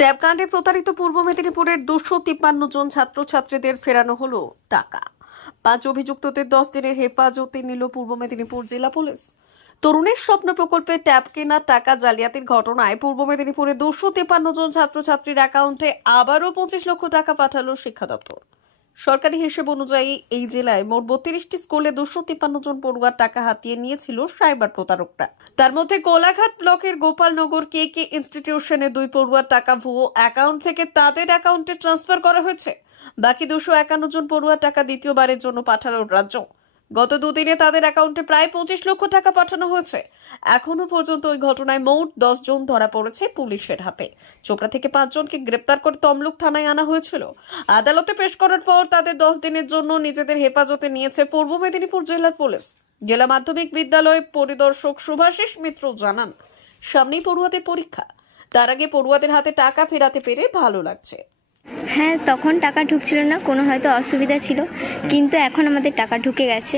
ট্যাবকাণ্ডে প্রতারিত পূর্ব মেদিনীপুরের 253 জন ছাত্রছাত্রীদের ফেরানো হলো টাকা। 5 অভিযুক্তদের 10 দিনের হেফাজতে নিল পূর্ব মেদিনীপুর জেলা পুলিশ। তরুণের স্বপ্ন প্রকল্পে ট্যাব কেনার টাকা জালিয়াতির ঘটনায় পূর্ব মেদিনীপুরে 253 জন ছাত্রছাত্রীর অ্যাকাউন্টে আবারও 25 লক্ষ টাকা পাঠালো শিক্ষা দপ্তর। সরকারি হিসেব অনুযায়ী এই জেলায় মোট 32টি স্কুলে 253 জন পড়ুয়ার টাকা হাতিয়ে নিয়েছিল সাইবার প্রতারকরা। তার মধ্যে কোলাঘাট ব্লকের গোপালনগর কে ইনস্টিটিউশনে 2 পড়ুয়ার টাকা ভুয়ো অ্যাকাউন্ট থেকে তাদের অ্যাকাউন্টে ট্রান্সফার করা হয়েছে। বাকি 251 জন পড়ুয়ার টাকা দ্বিতীয়বারের জন্য পাঠালো রাজ্য। গত দুদিনে তাদের অ্যাকাউন্টে প্রায় 25 লক্ষ টাকা পাঠানো হয়েছে। এখনো পর্যন্ত ওই ঘটনায় মোট 10 জন ধরা পড়েছে পুলিশের হাতে। চোপড়া থেকে 5 জনকে গ্রেপ্তার করে তমলুক থানায় আনা হয়েছিল। আদালতে পেশ করার পর তাদের 10 দিনের জন্য নিজেদের হেফাজতে নিয়েছে পূর্ব মেদিনীপুর জেলার পুলিশ। জেলা মাধ্যমিক বিদ্যালয় পরিদর্শক শুভাশিস মিত্র জানান, সামনেই পড়ুয়াদের পরীক্ষা, তার আগে পড়ুয়াদের হাতে টাকা ফেরাতে পেরে ভালো লাগছে। হ্যাঁ, তখন টাকা ঢুকছিল না, কোনো হয়তো অসুবিধা ছিল, কিন্তু এখন আমাদের টাকা ঢুকে গেছে।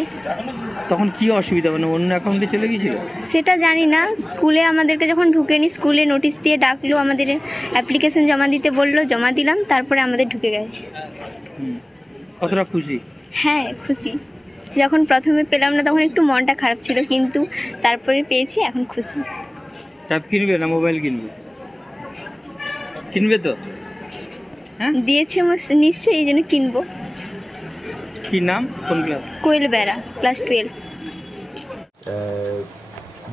তখন কি অসুবিধা, মানে অন্য অ্যাকাউন্টে চলে গিয়েছিল? সেটা জানি না। স্কুলে আমাদেরকে যখন ঢুকেনি, স্কুলে নোটিশ দিয়ে ডাকলো, আমাদের অ্যাপ্লিকেশন জমা দিতে বললো, জমা দিলাম, তারপরে আমাদের ঢুকে গেছে। কতটা খুশি? হ্যাঁ, খুশি। যখন প্রথমে পেলাম না তখন একটু মনটা খারাপ ছিল, কিন্তু তারপরে পেয়েছি, এখন খুশি। ট্যাব কিনবে না মোবাইল কিনবে? কিনবে তো? দিয়েছে নিশ্চয়ই, এই জন্য কিনবো। কি নাম, কোন ক্লাস? কোয়েল বেড়া, ক্লাস 12।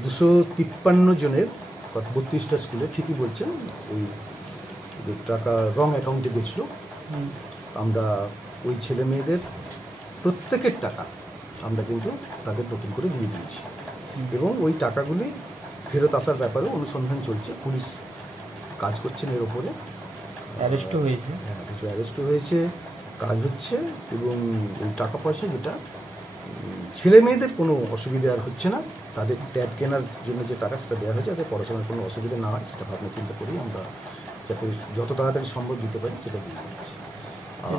253 জনের 32টা স্কুলে, ঠিকই বলছেন, ওই টাকা রং অ্যাকাউন্টে গেছিল। আমরা ওই ছেলে মেয়েদের প্রত্যেকের টাকা আমরা কিন্তু তাদের নতুন করে দিয়ে দিয়েছি এবং ওই টাকাগুলি ফেরত আসার ব্যাপারে অনুসন্ধান চলছে। পুলিশ কাজ করছেন এর ওপরে। অ্যারেস্টও হয়েছে, কিছু অ্যারেস্টও হয়েছে, কাজ হচ্ছে এবং ওই টাকা পয়সা যেটা ছেলে মেয়েদের কোনো অসুবিধা আর হচ্ছে না। তাদের ট্যাব কেনার জন্য যে টাকা সেটা দেওয়া হয়েছে, যাতে পড়াশোনার কোনো অসুবিধা না হয় সেটা ভাবনা চিন্তা করি আমরা যাতে যত তাড়াতাড়ি সম্ভব দিতে পারি সেটা দিয়ে দিচ্ছি।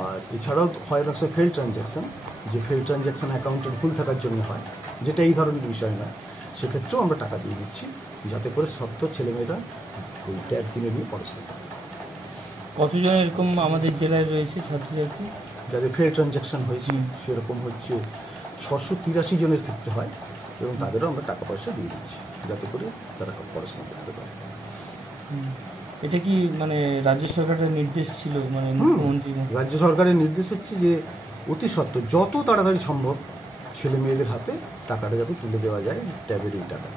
আর এছাড়াও হয় না ফেল ট্রানজ্যাকশান, যে ফেল ট্রানজ্যাকশান অ্যাকাউন্টের ভুল থাকার জন্য হয়, যেটা এই ধরনের বিষয় নয়, সেক্ষেত্রেও আমরা টাকা দিয়ে দিচ্ছি যাতে করে সত্য ছেলেমেয়েরা ওই ট্যাব কিনে নিয়ে পড়াশোনা করে। কতজন এরকম আমাদের জেলায় রয়েছে ছাত্রছাত্রী যাদের ফেল ট্রানজ্যাকশান হয়েছে? সেরকম হচ্ছে 683 জনের ক্ষেত্রে হয় এবং তাদেরও আমরা টাকা পয়সা দিয়ে দিচ্ছি যাতে করে তারা পড়াশোনা করতে পারে। এটা কি মানে রাজ্য সরকারের নির্দেশ ছিল? মানে মুখ্যমন্ত্রী রাজ্য সরকারের নির্দেশ হচ্ছে যে অতি সত্ত্বর যত তাড়াতাড়ি সম্ভব ছেলে মেয়েদের হাতে টাকাটা যাতে তুলে দেওয়া যায়, ট্যাবের এই টাকা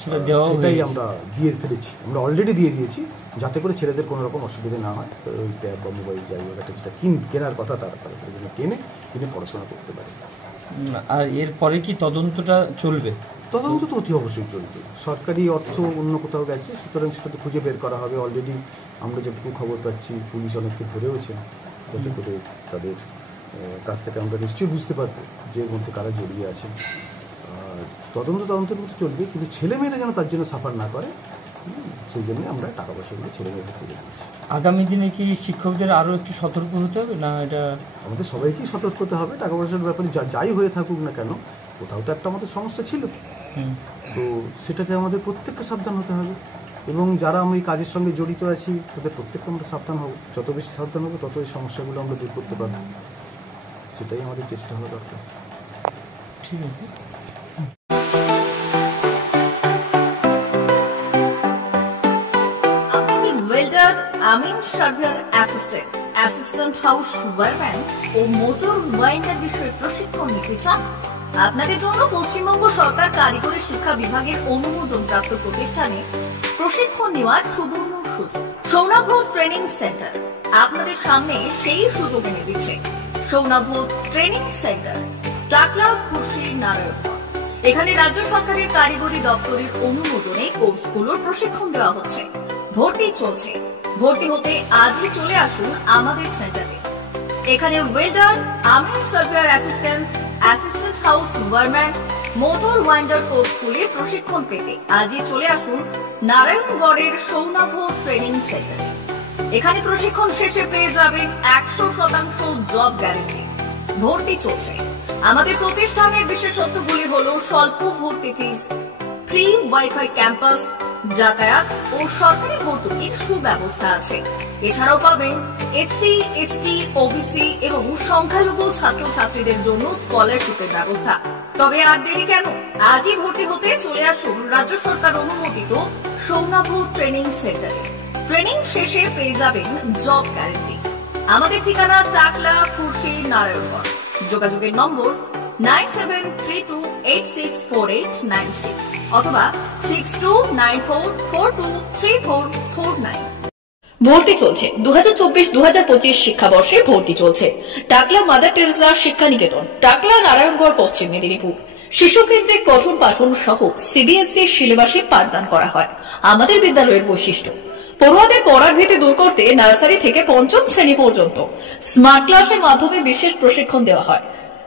সেটাই আমরা দিয়ে ফেলেছি। আমরা অলরেডি দিয়ে দিয়েছি যাতে করে ছেলেদের কোনো রকম অসুবিধা না হয়। ওই ট্যাব বা মোবাইল যাই হোক, একটা যেটা কেনার কথা তারা সেটা যেন কিনে পড়াশোনা করতে পারে। আর এরপরে কি তদন্তটা চলবে? তদন্ত তো অতি অবশ্যই চলবে। সরকারি অর্থ অন্য কোথাও গেছে, সুতরাং সেটা তো খুঁজে বের করা হবে। অলরেডি আমরা যেটুকু খবর পাচ্ছি পুলিশ অনেককে ধরেওছে, যাতে করে তাদের কাছ থেকে আমরা নিশ্চয়ই বুঝতে পারবো যে এর মধ্যে কারা জড়িয়ে আছে। আর তদন্তের মতো চলবে, কিন্তু ছেলেমেয়েরা যেন তার জন্য সাফার না করে, সেই জন্য আমরা টাকা পয়সাগুলো ছেলেমেয়েদের তুলে দিচ্ছি। আগামী দিনে কি শিক্ষকদের আরও একটু সতর্ক হতে হবে না? এটা আমাদের সবাইকেই সতর্ক হতে হবে। টাকা পয়সার ব্যাপারে যাই হয়ে থাকুক না কেন, কোথাও তো একটা আমাদের সমস্যা ছিল, তো সেটাতে আমাদের প্রত্যেককে সাবধান হতে হবে এবং যারা আমি কাজের সঙ্গে জড়িত আছি তাদের প্রত্যেককে আমরা সাবধান হব। যত বেশি সাবধান হবো তত এই সমস্যাগুলো আমরা দূর করতে পারবো, সেটাই আমাদের চেষ্টা হওয়া দরকার। ঠিক আছে। ওয়েল্ডার, আমিন surveyor assistant, assistant house wireman ও মোটর ওয়াইন্ডার বিষয়ে প্রশিক্ষণ নিতে চান? আপনাদের জন্য পশ্চিমবঙ্গ সরকার কারিগরি শিক্ষা বিভাগের অনুমোদনপ্রাপ্ত প্রতিষ্ঠানে প্রশিক্ষণ নেওয়ার সুবর্ণ সুযোগ। সৌনাভ ট্রেনিং সেন্টার আপনাদের সামনে সেই সুযোগ এনে দিচ্ছে। সৌনাভ ট্রেনিং সেন্টার, টাকলা, খুশি, নারায়ণগঞ্জ। এখানে রাজ্য সরকারের কারিগরি দপ্তরের অনুমোদনে কোর্সগুলোর প্রশিক্ষণ দেওয়া হচ্ছে। ভর্তি চলছে। ভর্তি হতে আজই চলে আসুন আমাদের সেন্টারে। এখানে ওয়েল্ডার, আমিন surveyor assistant, assistant house wireman, motor winder কোর্সগুলির প্রশিক্ষণ পেতে আজই চলে আসুন নারায়ণগড়ের সৌনাভ ট্রেনিং সেন্টারে। এখানে প্রশিক্ষণ শেষে পেয়ে যাবেন 100% জব গ্যারেন্টি। ভর্তি চলছে। আমাদের প্রতিষ্ঠানের বিশেষত্বগুলি হলো স্বল্প ভর্তি ফিস, ফ্রি ওয়াইফাই ক্যাম্পাস, যাতায়াত ও সরকারি ভর্তুকির সুব্যবস্থা আছে। এছাড়াও পাবেন এসসি, এসটি, ওবিসি এবং সংখ্যালঘু ছাত্রছাত্রীদের জন্য স্কলারশিপের ব্যবস্থা। তবে আর দেরি কেন, আজই ভর্তি হতে চলে আসুন রাজ্য সরকার অনুমোদিত সৌনাভু ট্রেনিং সেন্টারে। ট্রেনিং শেষে পেয়ে যাবেন জব গ্যারান্টি। আমাদের ঠিকানা টাকলা, খুরশি, নারায়ণগঞ্জ। যোগাযোগের নম্বর 9732864896 অথবা 6294423449। ভর্তি চলছে 2024-2025 শিক্ষাবর্ষে ভর্তি চলছে টাকলা মাদার টেরেসা শিক্ষা নিকেতন, টাকলা, নারায়ণগড়, পশ্চিম মেদিনীপুর। শিশু কেন্দ্রিক পঠন পাঠন সহ সিবিএসই সিলেবাসে পাঠদান করা হয়। আমাদের বিদ্যালয়ের বৈশিষ্ট্য, পড়ুয়াদের পড়ার ভীতি দূর করতে নার্সারি থেকে পঞ্চম শ্রেণী পর্যন্ত স্মার্ট ক্লাসের মাধ্যমে বিশেষ প্রশিক্ষণ দেওয়া হয়।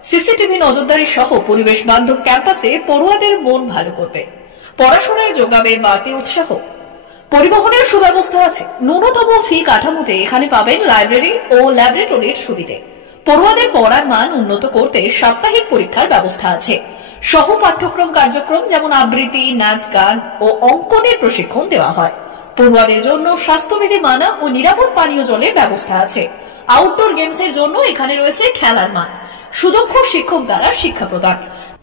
সিসিটিভি নজরদারি সহ পরিবেশ বান্ধব ক্যাম্পাসে পড়ুয়াদের মন ভালো করবে, পড়াশোনায় যোগাবে বাড়তি উৎসাহ। পরিবহনের সুব্যবস্থা আছে। ন্যূনতম ফি কাঠামোতে এখানে পাবেন লাইব্রেরি ও ল্যাবরেটরির সুবিধে। পড়ুয়াদের পড়ার মান উন্নত করতে সাপ্তাহিক পরীক্ষার ব্যবস্থা আছে। সহ পাঠ্যক্রম কার্যক্রম যেমন আবৃত্তি, নাচ, গান ও অঙ্কনের প্রশিক্ষণ দেওয়া হয়। পড়ুয়াদের জন্য স্বাস্থ্যবিধি মানা ও নিরাপদ পানীয় জলের ব্যবস্থা আছে। আউটডোর গেমসের জন্য এখানে রয়েছে খেলার মাঠ। সুদক্ষ শিক্ষক দ্বারা শিক্ষা প্রদান।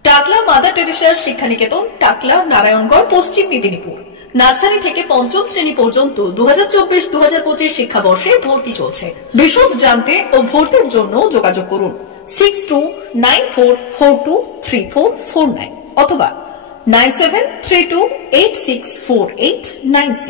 টাকলা মাদার টেরেসা শিক্ষা নিকেতন, টাকলা, নারায়ণগড়, পশ্চিম মেদিনীপুর। নার্সারি থেকে পঞ্চম শ্রেণী পর্যন্ত 2024-2025 শিক্ষাবর্ষে ভর্তি চলছে। বিশদ জানতে ও ভর্তির জন্য যোগাযোগ করুন 6294423449 অথবা 9732864896।